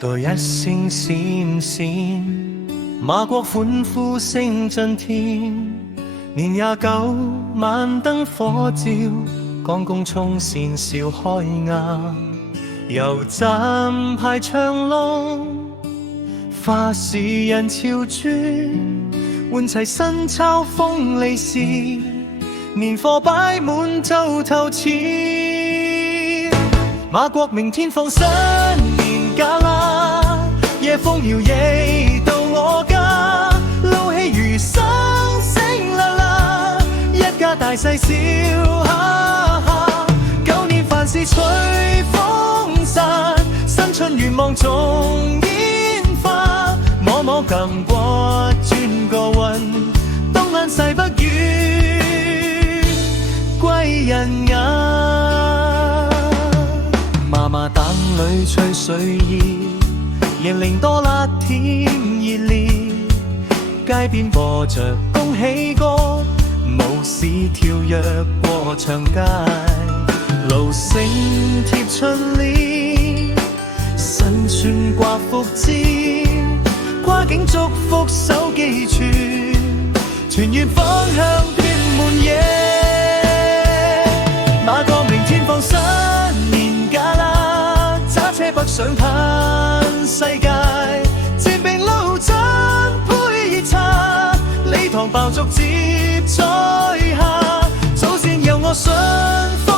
待一聲閃閃，馬國歡呼聲震天。年29晚燈火照，港工衝線笑開顏。油站排長龍，花市人潮轉，換齊新鈔封利是，年貨擺滿就頭前。馬國明天放新年假啦，夜風搖曳到我家，撈起餘生聲啦啦，一家大細笑哈哈。舊年凡事隨風散，新春願望重煙花，摸摸cầm過轉個運，東眼西北與歸人眼。嫲嫲蛋裏吹水意，年齡多辣甜熱烈，街邊播着恭喜歌，舞市跳躍過長街，蘆繩貼春聯，新春掛福枝，跨境祝福手機傳，團圓方向遍滿野。馬國明天放新年假啦，揸車北上嘆世界，煎餅撈真配熱茶，禮堂爆竹接載下，祖先有我順風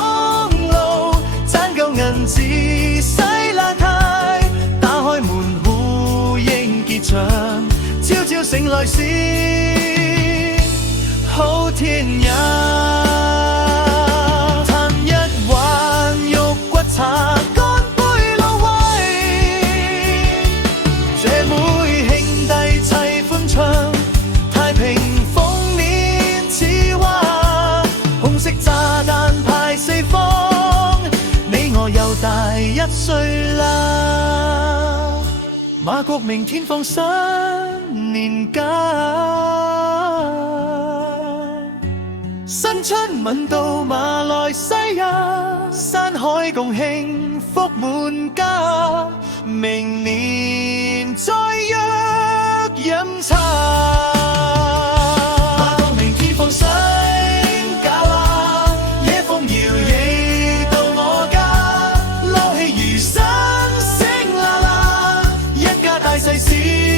路，賺夠銀紙洗邋遢，打開門戶應結場，朝朝醒來是好天也。茶乾杯老威，這妹兄弟齊歡唱，太平豐年似話，紅色炸彈排四方，你我又大一歲啦。馬國明天放新年假，新春問到馬來西亞，山海共慶福滿家，明年再約飲茶。馬國明天放新假啦，夜風搖曳到我家，撈起餘生聲啦啦，一家大細笑。